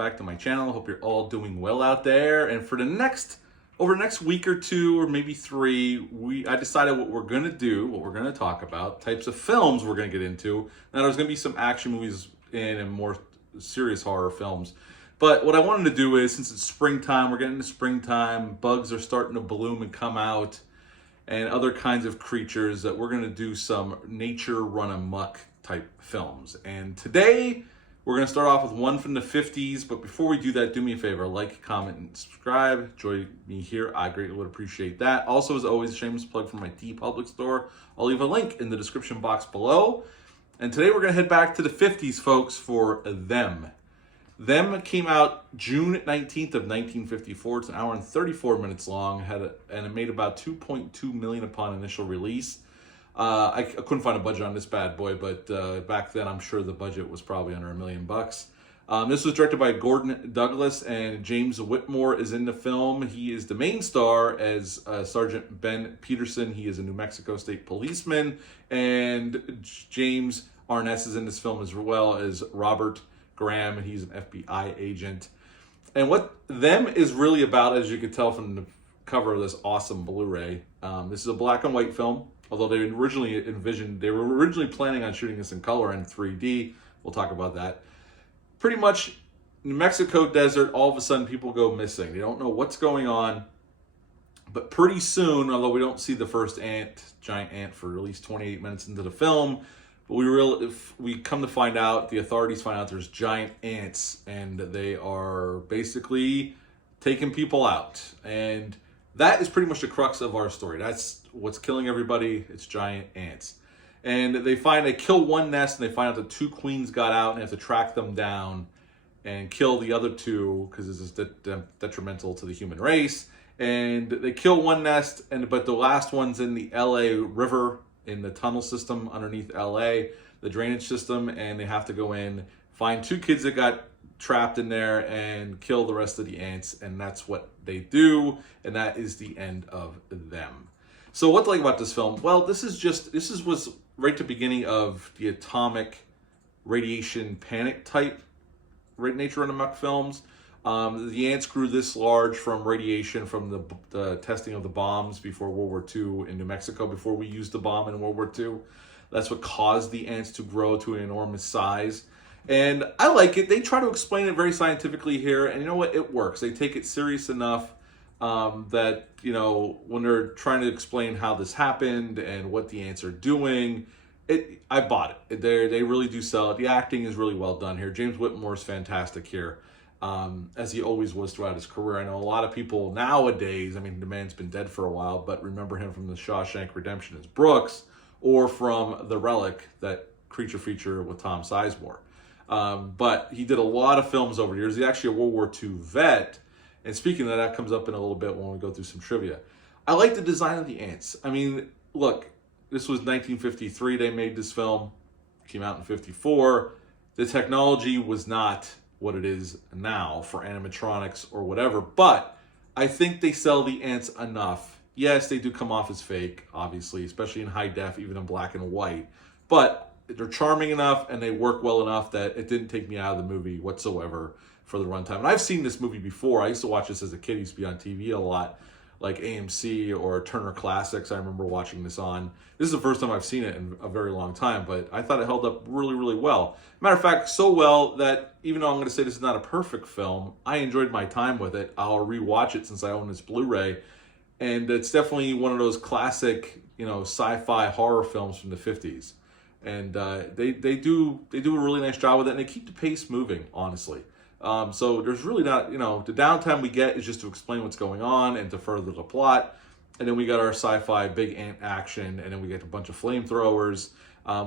back to my channel. Hope you're all doing well out there. And for over the next week or two, or maybe three, I decided what we're gonna do, what we're gonna talk about, types of films we're gonna get into. Now there's gonna be some action movies and more serious horror films. But what I wanted to do is, since it's springtime, we're getting into springtime, bugs are starting to bloom and come out, and other kinds of creatures, that we're gonna do some nature run amok type films. And today, we're going to start off with one from the 50s, but before we do that, do me a favor, like, comment, and subscribe. Join me here. I greatly would appreciate that. Also, as always, a shameless plug for my TeePublic store. I'll leave a link in the description box below. And today we're going to head back to the 50s, folks, for Them. Them came out June 19th of 1954. It's an hour and 34 minutes long, and it made about $2.2 million upon initial release. I couldn't find a budget on this bad boy, but back then I'm sure the budget was probably under $1 million. This was directed by Gordon Douglas, and James Whitmore is in the film. He is the main star as Sergeant Ben Peterson. He is a New Mexico State policeman, and James Arness is in this film as well as Robert Graham, and he's an FBI agent. And what Them is really about, as you can tell from the cover of this awesome Blu-ray, this is a black and white film. Although they were originally planning on shooting this in color and 3D. We'll talk about that. Pretty much, New Mexico desert, all of a sudden people go missing. They don't know what's going on. But pretty soon, although we don't see the first giant ant for at least 28 minutes into the film, but we come to find out, the authorities find out there's giant ants, and they are basically taking people out. And that is pretty much the crux of our story. That's what's killing everybody. It's giant ants. And they kill one nest, and they find out the two queens got out, and they have to track them down and kill the other two because this is detrimental to the human race. And they kill one nest, but the last one's in the LA River, in the tunnel system underneath LA, the drainage system, and they have to go in, find two kids that got trapped in there, and kill the rest of the ants. And that's what they do, and that is the end of Them. So what to like about this film? Well, this was right at the beginning of the atomic radiation panic type nature run amok films. The ants grew this large from radiation from the testing of the bombs before World War II in New Mexico, before we used the bomb in World War II. That's what caused the ants to grow to an enormous size. And I like it. They try to explain it very scientifically here, and you know what? It works. They take it serious enough that, you know, when they're trying to explain how this happened and what the ants are doing, I bought it. They really do sell it. The acting is really well done here. James Whitmore is fantastic here, as he always was throughout his career. I know a lot of people nowadays, I mean, the man's been dead for a while, but remember him from The Shawshank Redemption as Brooks, or from The Relic, that creature feature with Tom Sizemore. But he did a lot of films over the years. He's actually a World War II vet. And speaking of that, comes up in a little bit when we go through some trivia. I like the design of the ants. I mean, look, this was 1953. They made this film. Came out in 54. The technology was not what it is now for animatronics or whatever. But I think they sell the ants enough. Yes, they do come off as fake, obviously, especially in high def, even in black and white. But they're charming enough and they work well enough that it didn't take me out of the movie whatsoever for the runtime. And I've seen this movie before. I used to watch this as a kid. It used to be on TV a lot, like AMC or Turner Classics. I remember watching this on. This is the first time I've seen it in a very long time, but I thought it held up really, really well. Matter of fact, so well that even though I'm going to say this is not a perfect film, I enjoyed my time with it. I'll rewatch it since I own this Blu-ray. And it's definitely one of those classic, you know, sci-fi horror films from the 50s. And they do a really nice job with it, and they keep the pace moving, honestly. So there's really not, you know, the downtime we get is just to explain what's going on and to further the plot. And then we got our sci-fi big ant action, and then we get a bunch of flamethrowers,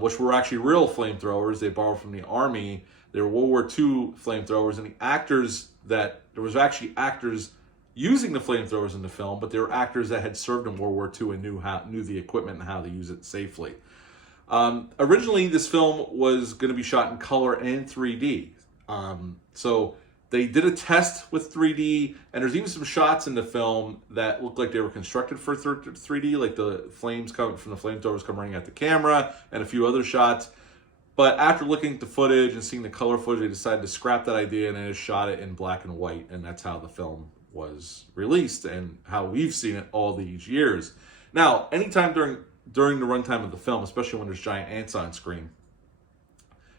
which were actually real flamethrowers. They borrowed from the Army. They were World War II flamethrowers, and there was actually actors using the flamethrowers in the film, but they were actors that had served in World War II and knew the equipment and how to use it safely. Originally, this film was going to be shot in color and 3D. So they did a test with 3D, and there's even some shots in the film that look like they were constructed for 3D, like the flames coming from the flamethrowers come running at the camera, and a few other shots. But after looking at the footage and seeing the color footage, they decided to scrap that idea and then just shot it in black and white. And that's how the film was released and how we've seen it all these years. Now, anytime during the runtime of the film, especially when there's giant ants on screen,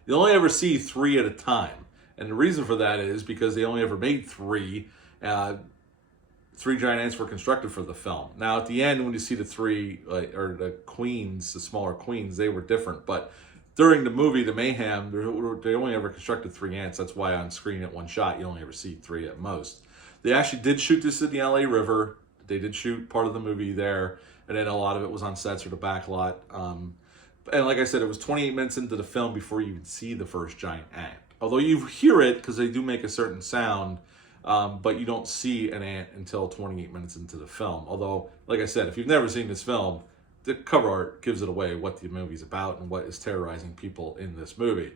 you only ever see 3 at a time. And the reason for that is because they only ever made 3. 3 giant ants were constructed for the film. Now, at the end, when you see the 3, or the queens, the smaller queens, they were different. But during the movie, The Mayhem, they only ever constructed 3 ants. That's why on screen at one shot, you only ever see 3 at most. They actually did shoot this in the LA River. They did shoot part of the movie there. And then a lot of it was on sets or the back lot. And like I said, it was 28 minutes into the film before you even see the first giant ant. Although you hear it because they do make a certain sound, but you don't see an ant until 28 minutes into the film. Although, like I said, if you've never seen this film, the cover art gives it away what the movie's about and what is terrorizing people in this movie.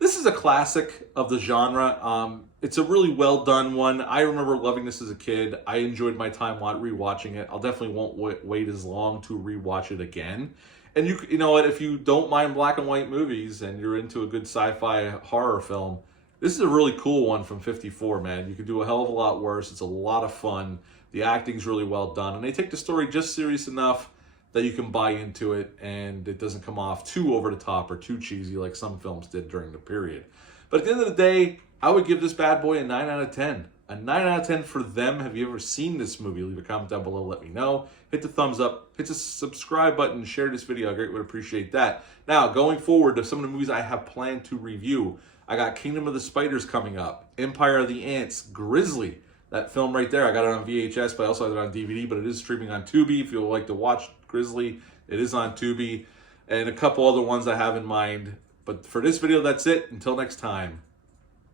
This is a classic of the genre. It's a really well done one. I remember loving this as a kid. I enjoyed my time rewatching it. I'll definitely won't wait as long to rewatch it again. And you know what? If you don't mind black and white movies and you're into a good sci-fi horror film, this is a really cool one from '54, man. You could do a hell of a lot worse. It's a lot of fun. The acting's really well done. And they take the story just serious enough that you can buy into it and it doesn't come off too over the top or too cheesy like some films did during the period. But at the end of the day, I would give this bad boy a 9 out of 10. A 9 out of 10 for them. Have you ever seen this movie? Leave a comment down below. Let me know. Hit the thumbs up. Hit the subscribe button. Share this video. I greatly would appreciate that. Now, going forward to some of the movies I have planned to review, I got Kingdom of the Spiders coming up. Empire of the Ants. Grizzly. That film right there. I got it on VHS, but I also have it on DVD, but it is streaming on Tubi. If you would like to watch Grizzly, it is on Tubi. And a couple other ones I have in mind. But for this video, that's it. Until next time,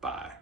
bye.